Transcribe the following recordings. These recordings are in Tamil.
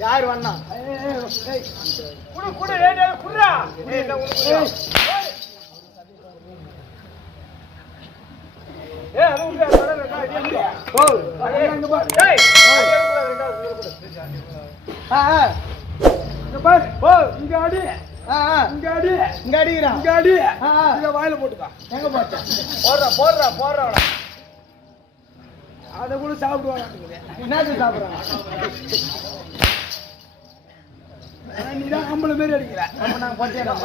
யார் வண்ணா வாயில போட்டுக்கா எங்க போட்ட போடுறா அதை கூட சாப்பிடுவாங்க என்ன சாப்பிடுறாங்க நீதான் ஆம்பளை மாரி அடிக்கிற நாங்க பட்டியலாம்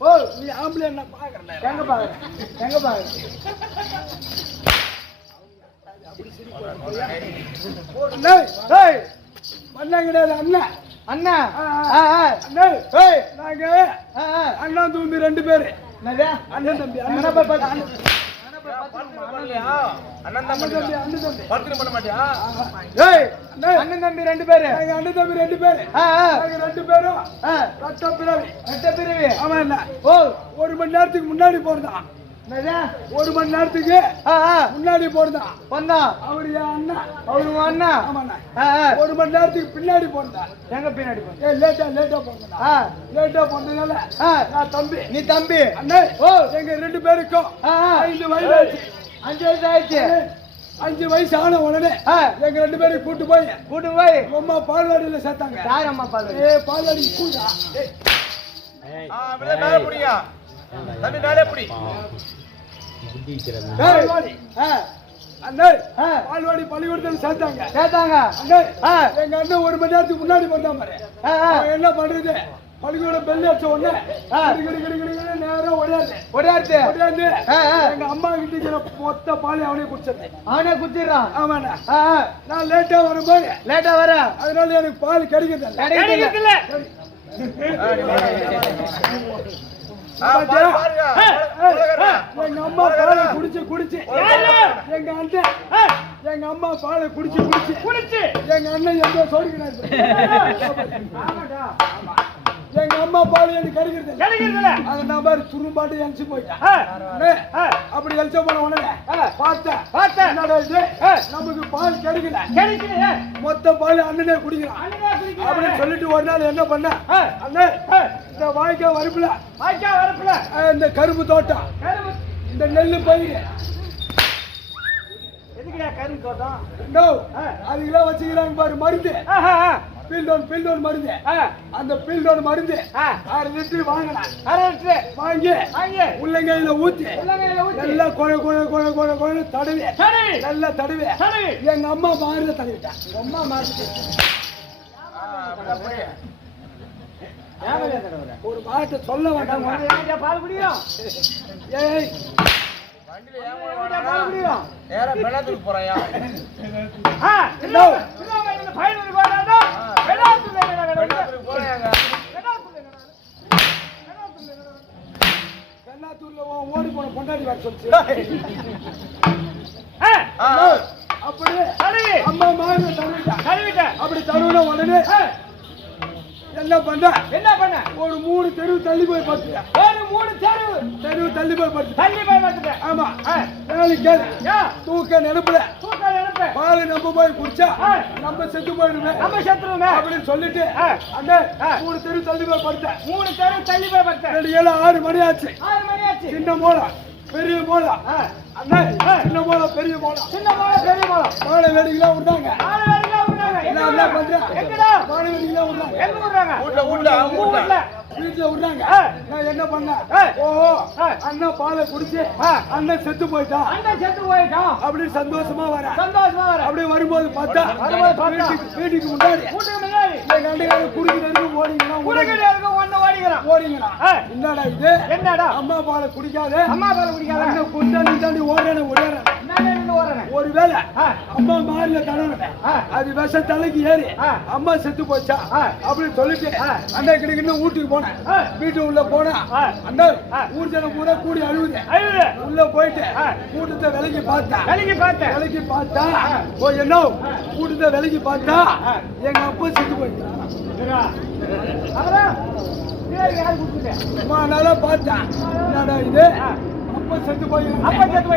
ஓ நீ ஆம்பளை என்ன பாக்குறல எங்க பாக்குற அண்ணா நாங்க அண்ணா தம்பி 2 பேரு அண்ணன் தம்பி அண்ணன் தம்பி 2 பேரு அண்ணன் தம்பி 2 பேரு 2 பேரும் ரத்த பிறவி ஆமா இல்ல ஓ 1 மணி நேரத்துக்கு முன்னாடி போறதா 1 மணி நேரத்துக்கு முன்னாடி போறதா அவரு அண்ணா அண்ணா ஆமாண்ணா 1 மணி நேரத்துக்கு பின்னாடி போறதா எங்க பின்னாடி லேட்டா போறதுனால நான் தம்பி நீ தம்பி அண்ணே ஓ எங்க 2 பேருக்கும் 5 வயசு ஆயிடுச்சு 5 வயசு ஆன உடனே எங்க 2 பேரும் கூட்டு போய் அம்மா பால்வாடியில சேர்த்தாங்க யார் அம்மா பால்வாடி கூடா தம்பி மேலே புடி பால்வாடி பள்ளிக்கூடத்தில் சேர்த்தாங்க எங்க அண்ணன் 1 மணி நேரத்துக்கு முன்னாடி போட்டான் பாரு என்ன பண்றது பள்ளிக்கூடம் பெல் அடிச்ச உடனே நேரம் ஓடியாச்சு எங்க அம்மா கிட்ட மொத்த பாலி அவனே குடிச்சிடறான் ஆமாண்ணா நான் லேட்டா வரேன் அதனால எனக்கு பால் கிடைக்கிறது எங்க அம்மா பாலை குடிச்சு எங்க அம்மா பாலை குடிச்சு எங்க அண்ணன் எந்த சோடிக்கிறாரு எங்க அம்மா பால் எனக்கு கிடைக்கிறது அது நான் மாதிரி துரும்பாட்டு எழுச்சி போயிட்டேன் அப்படி எழுச்ச போன உடனே பார்த்தேன் நமக்கு பால் கிடைக்கல மொத்த பால் அண்ணனே குடிக்கிறான் அப்படின்னு சொல்லிட்டு ஒரு நாள் என்ன பண்ண அண்ணே இந்த வாய்க்கா வரப்புல இந்த கரும்பு தோட்டம் இந்த நெல்லு பயிர் கரும்பு தோட்டம் அதுக்கெல்லாம் வச்சுக்கிறாங்க பாரு மருந்து பில்டோன் மருந்து அந்த பில்டோன் மருந்து 6 லிட்டர் வாங்கி உள்ளங்கையில ஊத்தி நல்லா கொழ தடவி நல்லா தடவி எங்க அம்மா மாறுத தடவிட்டேன் அம்மா ஒரு பாட்டு சொல்ல வேண்டாம் பால் குடியும் ஏய் ஓடி போன பொண்டாடி வர சொல்லிச்சு அப்படி அம்மா மாதிரி தருவிட்டேன் அப்படி தருவின உடனே என்ன பண்ண ஒரு 3 தெரு தள்ளி போய் பார்த்துட்டேன் 3 தெரு தள்ளி போய் பார்த்துட்டேன் ஆமா தூக்க நினைப்புல பால் நம்ம போய் குடிச்சா நம்ம செத்து போயிடுவேன் அப்படின்னு சொல்லிட்டு அந்த 3 தெரு தள்ளி போய் படுத்தேன் 6 மணி ஆச்சு சின்ன மோளா பெரிய மோளா அண்ணா சின்ன மோளா பெரிய மோளா மாலை வேடிக்கைலாம் விட்டாங்க என்ன பண்றேன் மாலை வேடிக்கைலாம் விடுறாங்க வீட்டுல விடுறாங்க நான் என்ன பண்ணேன் அண்ணா பாலை குடிச்சு அண்ணன் செத்து போயிட்டான் அப்படி சந்தோஷமா வரேன் அப்படியே வரும்போது பார்த்தா வீட்டுக்கு முன்னாடி எங்க அண்டையாரு குடிக்கிறதுக்கு ஓடிங்கன்னா என்னடா இது அம்மா பாலை குடிக்காத அண்ணன் குண்டாண்டி தாண்டி ஓடுறேன் அம்மா மாறில தடவை அது விஷ தலைக்கு ஏறி அம்மா செத்து போச்சா அப்படின்னு சொல்லிட்டு அந்த கிட்ட வீட்டுக்கு போனேன். வீட்டு உள்ள போனா அந்த ஊர் ஜனம் பூரா கூடி அழுவுது. உள்ள போயிட்டு கூட்டத்தை விலைக்கு பார்த்தா என்ன கூட்டத்தை விலைக்கு பார்த்தா எங்க அப்பா செத்து போயிட்டான். நல்லா பார்த்தேன் என்னடா இது அப்பா செத்து போய்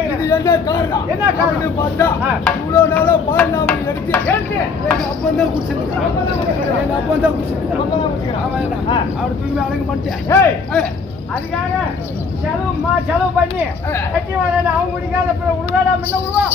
இது என்ன காரணம் பார்த்தா இவ்வளவு நாளா பால் நாம எடுத்து எங்க அப்பன் தான் குடிச்சிருக்கேன். எங்க அப்பன் தான் குடிச்சிருக்கேன். அவர் தூக்கி அடங்க மாட்டேன். அதுக்காக செலவு பண்ணி கட்டி வாங்க அவங்க முடிக்காத உருவாடா முன்ன உருவா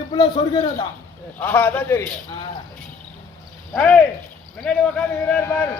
இப்பெல்லாம் சொர்க்கிறதா அதான் சரி. முன்னாடி உட்காந்து பாரு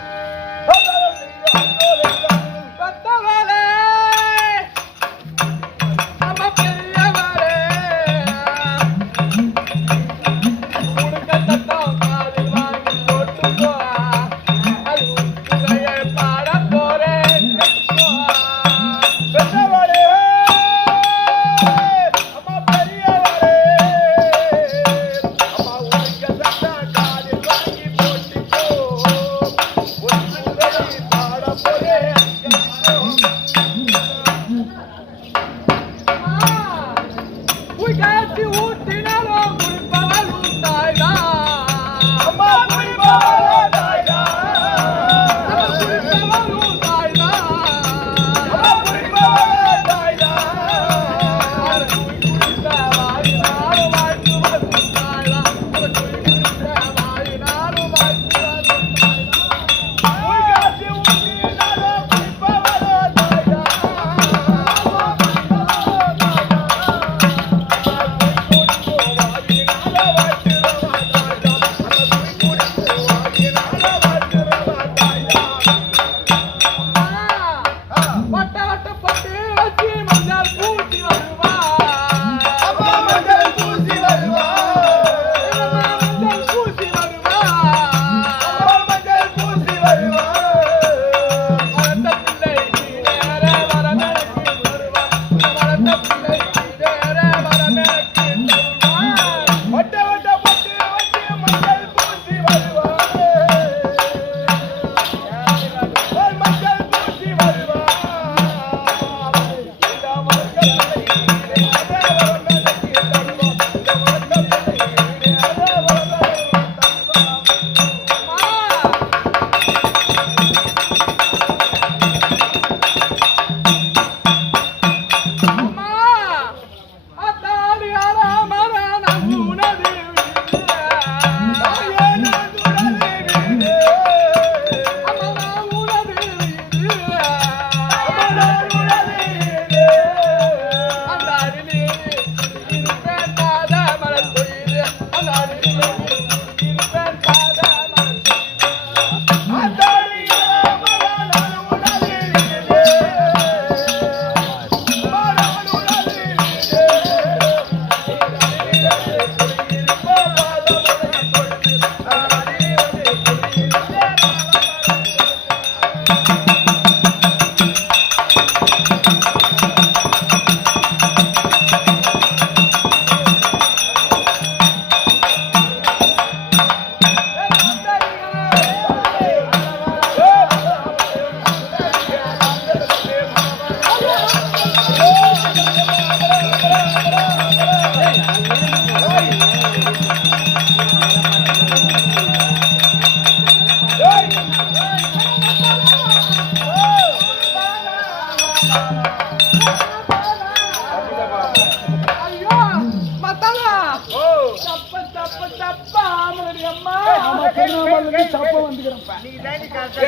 திருவண்ணாமலை சப்ப வந்துக்கிறப்ப நீ தாண்டி கரெக்டா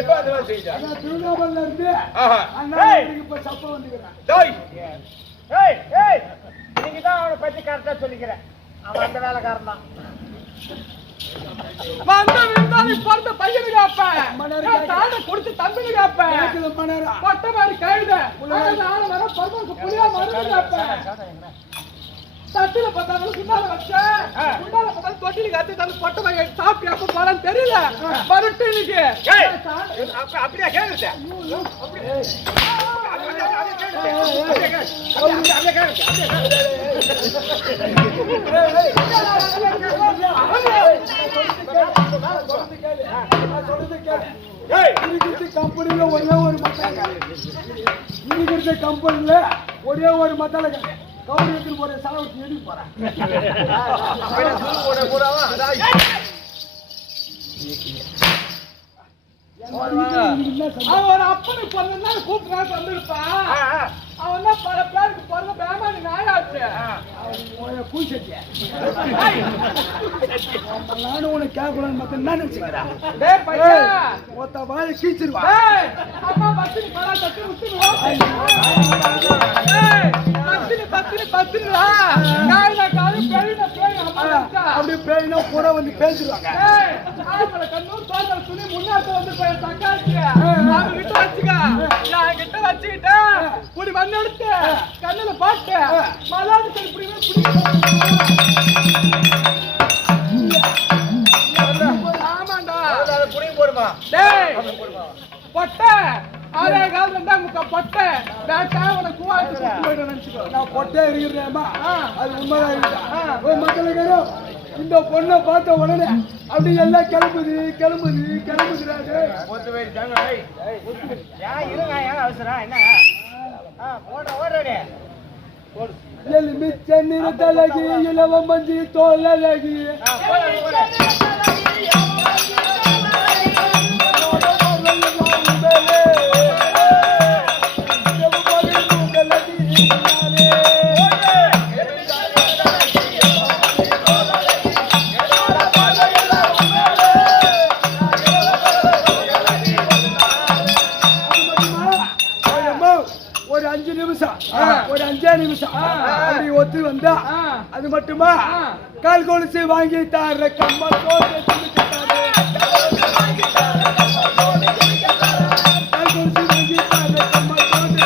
எப்ப அந்த மாதிரி செஞ்சா திருவண்ணாமலை இருந்து ஆஹா அண்ணா இப்ப சப்ப வந்துக்கிறேன் டேய் ஏய் ஏய் நீங்க தான் அவனை பத்தி கரெக்டா சொல்லிக்கிறேன் அவன் அந்த வேலைக்காரன் தான் வந்த விருந்தாளி பிறந்த பையனுக்கு அப்ப தாண்ட கொடுத்து தம்பிக்கு அப்ப பொட்டை மாதிரி கழுத ஆள வர பருவனுக்கு புளியா மருந்து அப்ப தட்டில பார்த்தாலும் சுண்டால வச்சேன் சுண்டால பார்த்தாலும் தொட்டில கத்து தந்து பொட்டை மாதிரி சாப்பிட்டு அப்ப போறான்னு தெரியல மறுட்டு இன்னைக்கு அப்படியே கேளுங்க கம்பெனில ஒரே ஒரு மசாலா இன்னைக்கு கம்பெனில ஒரே ஒரு மசாலா கவுண்டருக்கு போற சாவுக்கு எழுதி போறேன் அவன் அப்பனுக்கு பிறந்தா கூப்பிட்டு வந்திருப்பான் அவன் தான் பல பேருக்கு பிறந்த பேமானி நாயாச்சு நானும் உனக்கு கேட்கலான்னு பார்த்தா என்ன நினைச்சுக்கிறேன் டேய் பையன் ஒத்த வாயை கீச்சிருவான் டேய் அம்மா பத்தினி பரா தட்டி விட்டுருவான் டேய் பத்தினிடா காயில காலு பெரியன பேய் அம்மா அப்படியே பேயினா கூட வந்து பேசிடுவாங்க டேய் ஆபல கண்ணூர் தோட்டல துணி முன்னாடி வந்து போய் தக்காச்சி நான் கிட்ட வச்சுக்க நான் கிட்ட வச்சிட்டா புடி வந்து எடுத்து கண்ணுல பாட்டு மலாது சரி புடிவே ஆமாண்டா அத புடி போடுமா டேய் பொட்டை ஆரே கால் வந்தா முக்க பொட்டை பேட்டா உன கூவாச்சு போய்டு நினைச்சுக்கோ நான் பொட்டே இருக்கிறேம்மா அது உண்மைதான் இருக்கா ஓ மக்களுக்கு இந்த பொண்ணை பார்த்த உடனே அப்படி எல்லாம் கிளம்புதுறாரு ஒத்து வெயிட் தாங்க ஏய் ஏன் இருங்க ஏன் அவசரம் என்ன ஓடுறே எலும்பி சென்னின தலகி இளவம் மஞ்சி தோலகி ஒரு 5 நிமிஷம் ஒரு 5 நிமிஷம் அப்படி ஒத்து வந்தா அது மட்டுமா கால் கொலுசு வாங்கி தார கம்மா தோடு கால் கொலுசு வாங்கி தார கம்மா தோடு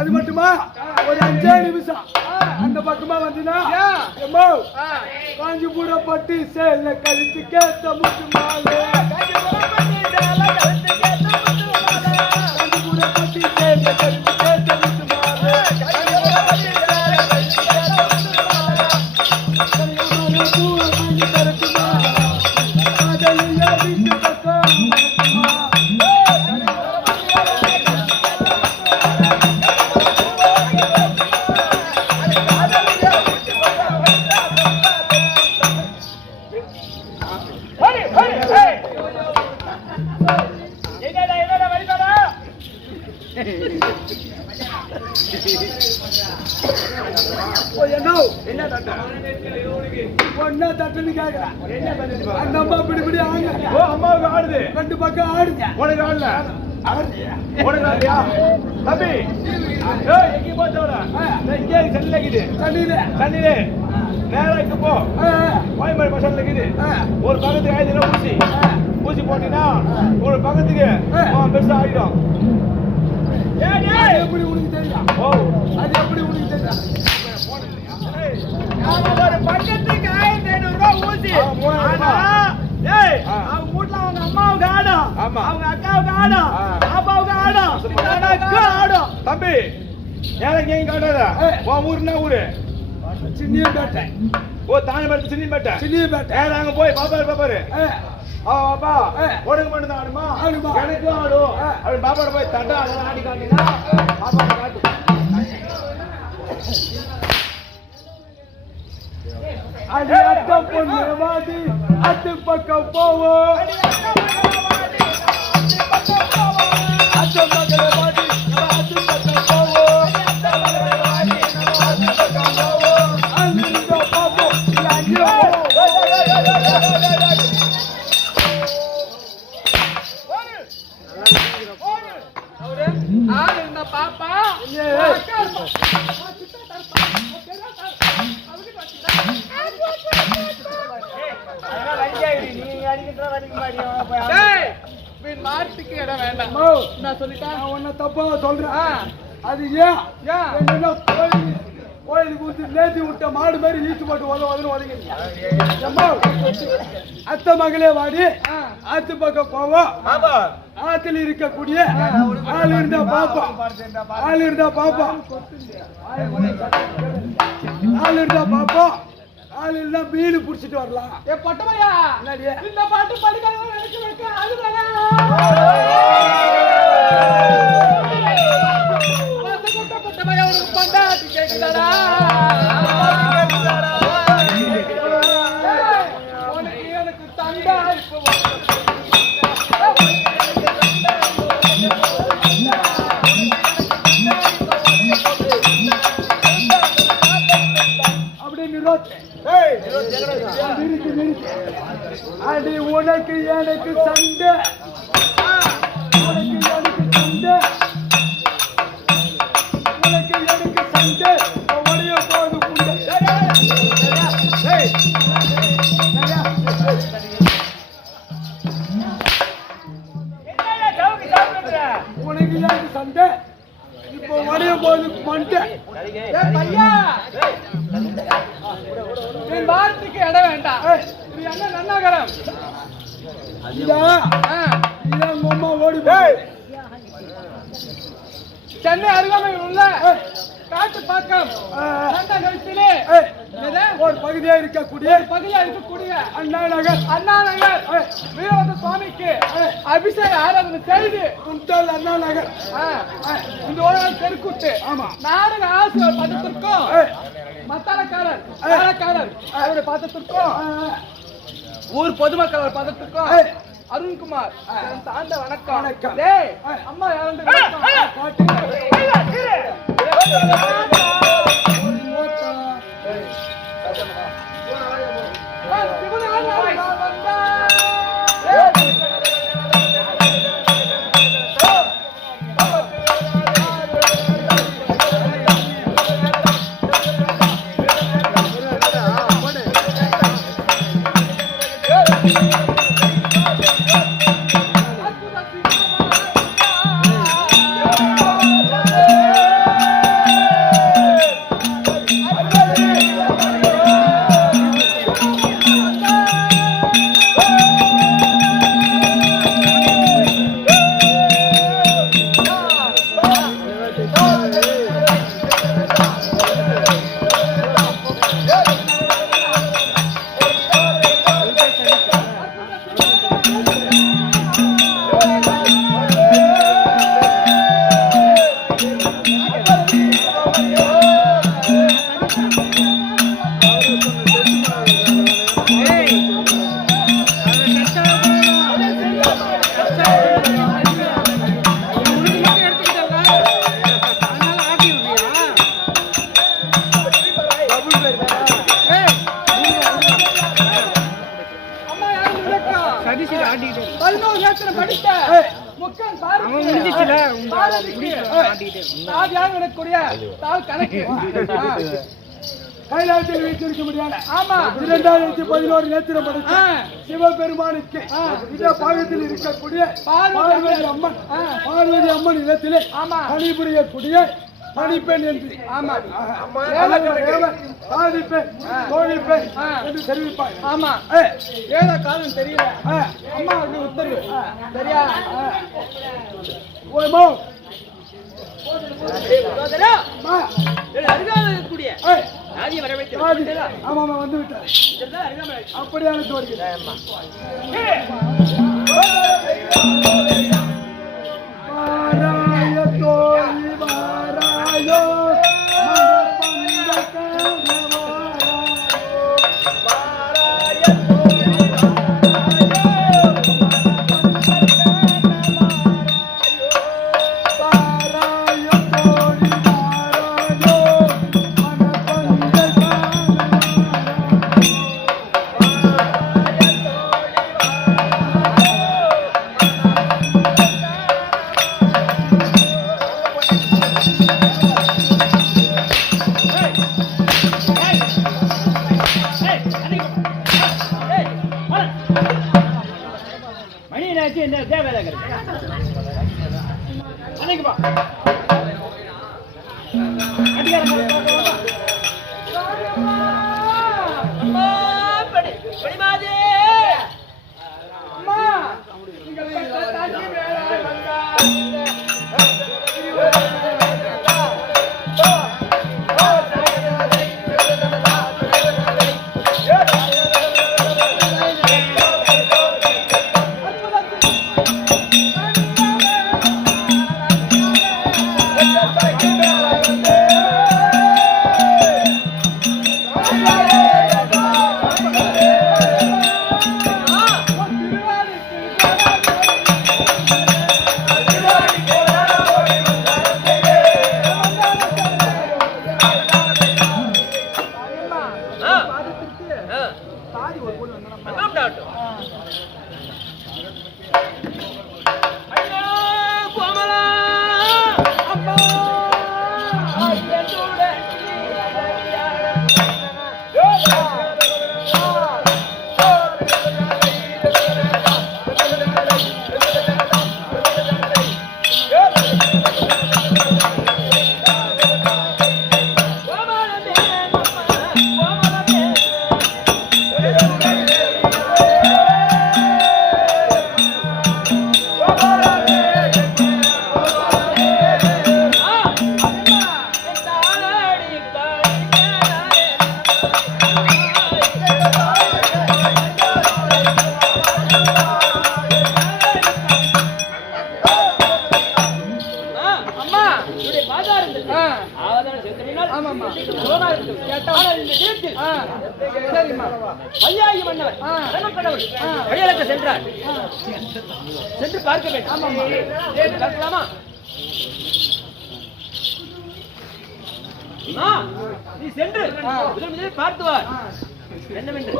அது மட்டுமா ஒரு 5 நிமிஷம் அந்த பக்கமா வந்துனா காஞ்சிபுர பட்டு சேல கழுத்து கேட்ட முட்டுமாலே காஞ்சிபுர பட்டு சேல கழுத்து கேட்ட முட்டுமாலே என்ன தட்டுன்னு கேக்குறேன் அந்த அம்மா பிடி ஆடுங்க அம்மாவுக்கு ஆடுது 2 பக்கம் ஆடுங்க உனக்கு ஆடல உனக்கு ஆடியா தம்பி எங்க போச்சவர இங்கே தண்ணியில நேரா இங்க போ கோயம்பேடு பஸ் ஸ்டாண்ட்ல இருக்குது ஒரு பக்கத்துக்கு 5 ஊசி போட்டீங்கன்னா ஒரு பக்கத்துக்கு பெருசா ஆயிடும் எப்படி உனக்கு தெரியும் அது எப்படி உனக்கு தெரியும் ஒரு பக்கத்துக்கு 1500 ரூபாய் ஊசி அவங்க வீட்டுல அவங்க அம்மாவுக்கு ஆடும் அவங்க அக்காவுக்கு ஆடும் பாப்பாவுக்கு ஆடும் ஆடும் தம்பி எனக்கு எங்க காட்டாத உன் ஊர் என்ன ஊரு சின்னியம்பேட்டை ஓ தானே சின்னியம்பேட்டை சின்னியம்பேட்டை நாங்க போய் பாப்பாரு பாப்பா உனக்கு மட்டும் தான் ஆடுமா எனக்கும் ஆடும் அப்படி பாப்பாட போய் தட்டா அதெல்லாம் ஆடி காட்டினா பாப்பா காட்டு அடி அத்த பொண்ணு வாடி அத்து பக்கம் போவோம் அத்த மகள வாடி அத்து பக்கம் போவோம் அங்க பாப்போம் ஆள் இருந்தா பாப்பா மாட்டுக்கு இடம் வேண்டாம் நான் சொல்லிட்டேன். நான் உன்னை தப்பா சொல்றேன். அது ஏன் என்னன்னா கோயிலுக்கு வந்து நேத்தி விட்ட மாடு மாதிரி ஈட்டு போட்டு ஒதுங்க அத்த மகளே வாடி ஆத்து பக்கம் போவோம் ஆத்துல இருக்கக்கூடிய ஆள் இருந்தா பாப்பா ஆள் இருந்தா பாப்பா ஆள் இருந்தா பாப்பா ஆள் இருந்தா மீன் புடிச்சிட்டு வரலாம். ஏ பட்டமையா இந்த பாட்டு படிக்காத நினைச்சு வைக்க அதுதானே பட்டமையா உனக்கு பண்டாட்டி கேட்குதாடா உனக்கு எனக்கு தண்டா அடி உனக்கு எனக்கு சண்டை உனக்கு எனக்கு சண்டை உனக்கு எனக்கு சண்டை வழிய போது உனக்கு எனக்கு சண்டை இப்போ வழிய போது மண்டை என் பாரத்துக்கு இடம் வேண்டாம். இது என்ன நன்னகரம் அம்மா ஓடி போய் சென்னை அருகாமையில் உள்ள காட்டு பாக்கம் ஒரு பகுதியா இருக்கக்கூடிய அண்ணா நகர் வீரவந்த சுவாமிக்கு அபிஷேக ஆராதனை செய்து குண்டல் அண்ணா நகர் இந்த ஒரு நாள் தெருக்கூட்டு நாடக ஆசிரியர் பதத்திற்கும் மத்தாளக்காரர் அவருடைய பதத்திற்கும் ஊர் பொதுமக்கள் பதத்திற்கும் அருண்குமார் சார்ந்த வணக்கம். டேய் அம்மா யாரும் கைலாயத்தில் வைத்திருக்க முடியாது. 2011 நேத்திரம் படைத்த சிவபெருமானுக்கு இந்த பாகத்தில் இருக்கக்கூடிய பார்வதி அம்மன் இடத்திலே பணிபுரியக்கூடிய பணிப்பெண் என்று சாதிப்பெண் தோழிப்பெண் என்று தெரிவிப்பார். ஆமா ஏதோ காலம் தெரியல அம்மா உத்தரவு சரியா அருகாமையில் இருக்கக்கூடிய ராஜி வர வைத்து ராஜி. ஆமா ஆமா வந்து விட்டார். இதெல்லாம் அறியாமல் அப்படியே அழைத்து வருகிறேன். வாராய தோழி வாராயோ மணியனாச்சு என்ன தேவையில்லை அன்னைக்குப்பா சென்றார் சென்று பார்க்க வேண்டும். பார்க்கலாமா? நீ சென்று முதலில் பார்த்து வா என்னவென்று.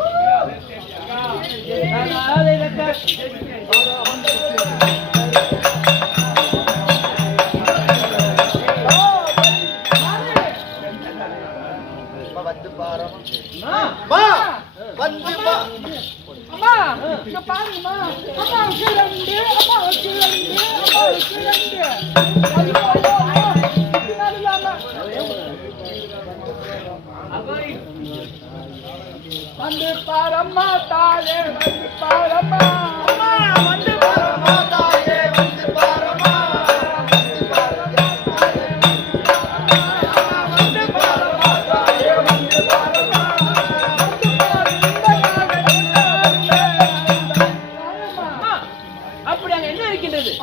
அம்மா இங்க பாருங்கம்மா. அம்மாவுக்கு 2 அம்மாவுக்கு 2 அம்மாவுக்கு 2. ஐயோ ஐயோ இல்லாம வந்து பாரம்மா தாயே வந்து பாரம்மா. அம்மா வந்து பாரம்மா தாயே வந்து பாரம்மா.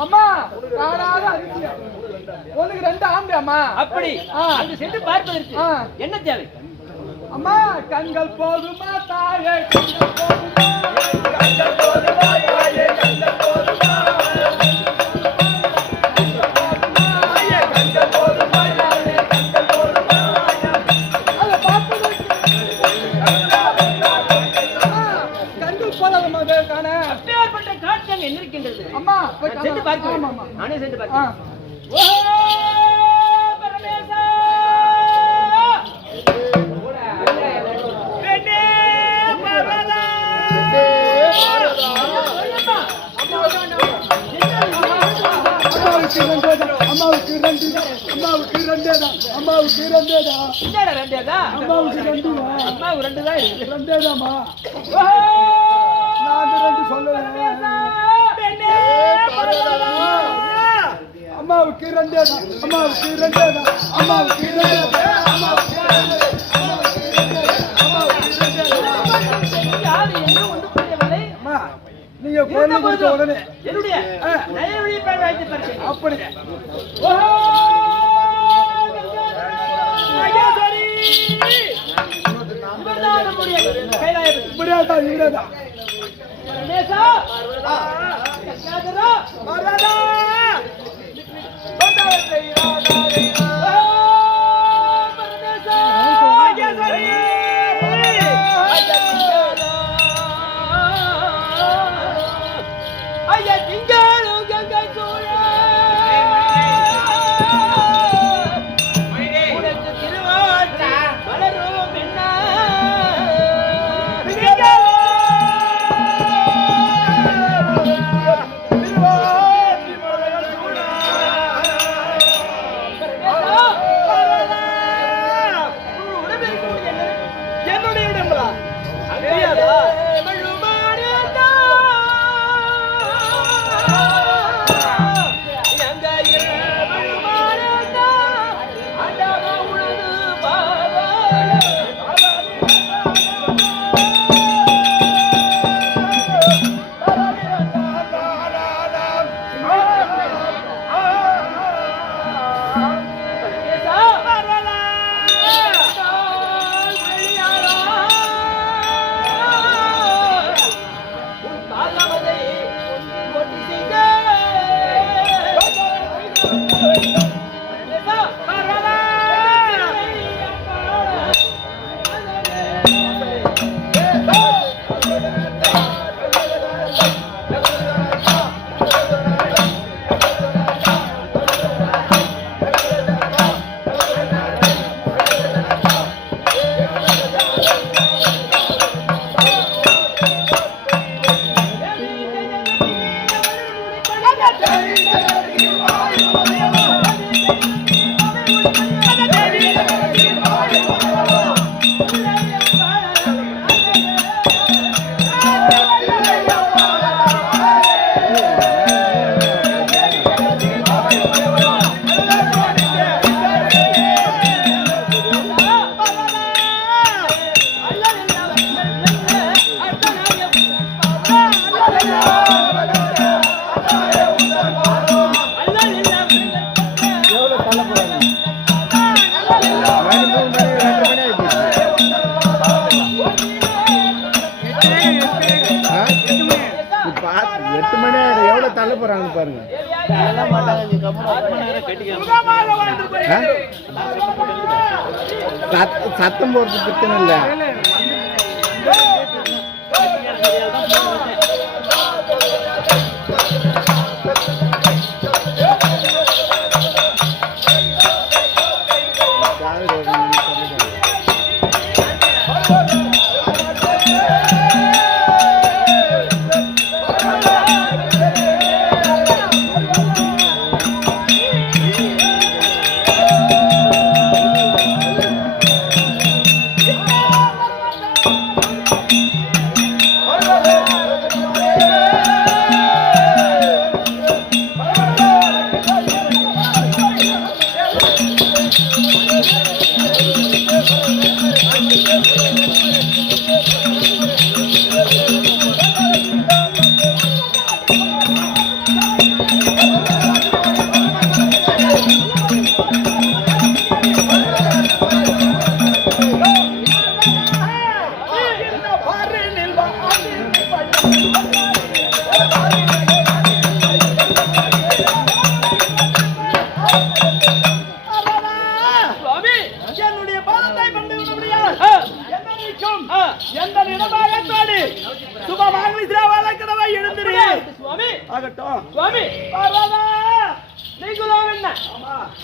அம்மா காணாத அதிசயம். உனக்கு 2 ஆம்பளை அம்மா. அப்படி அங்கு சென்று பார்ப்பதற்கு என்ன தேவை? அம்மா கண்கள் போதுமா தாயே கண்கள் போதுமா. கண்கள் போதுமா தாயே கண்கள் போதுமா. கண்கள் போதுமா தாயே கண்கள் போதுமா. அத பார்ப்பதற்கு கண்கள் போதாதம்மா காண. அப்பேற்பட்ட காட்சி என்ன இருக்கின்றது? அம்மா சென்று பார்க்க. நானே சென்று பார்க்க. பரமேசா அம்மாவுக்கு 2 அம்மாவுக்கு 2 தான். அம்மாவுக்கு 2 தான். என்னடா 2 தான்? அம்மாவுக்கு 2 தான். அம்மாவுக்கு 2 தான் இருக்கு. 2 தான்மா. நான் 2 சொல்லல. அம்மாவுக்கு 2 தான். அம்மாவுக்கு 2 தான். அம்மாவுக்கு 2 தான். அம்மாவுக்கு 2 தான். பெண்ணு கொடுத்த உடனே என்னுடைய நயவழி பெயர் வைத்து தருகிறேன். அப்படி மகேஸ்வரி இவர்தான் நம்முடைய கைலாயபதி. இப்படியாதான் பரமேசா கங்காதரா மகாராஜா பரமேசா மகேஸ்வரி ஐயா திங்காலோ கங்கை சோழ உனக்கு திருவாட்டா வளரும் என்ன திங்காலோ திருவாட்டி மலரும் சூழ என்னுடைய இடங்களா தெரியாதா பாருங்க சத்தம் போறது பிரச்சனை இல்லை.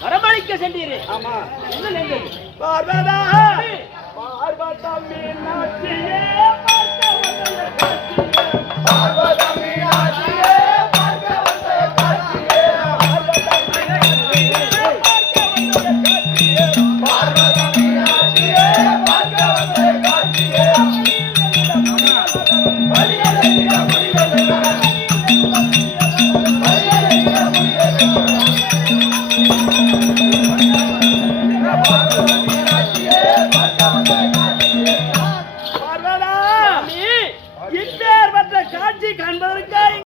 வரமளிக்க சென்றீரே. ஆமா. என்ன நேர்ந்தது? பார்வதா பார்வதா மீனாட்சியே பார்த்த உன்னை காட்சியே பார்வதா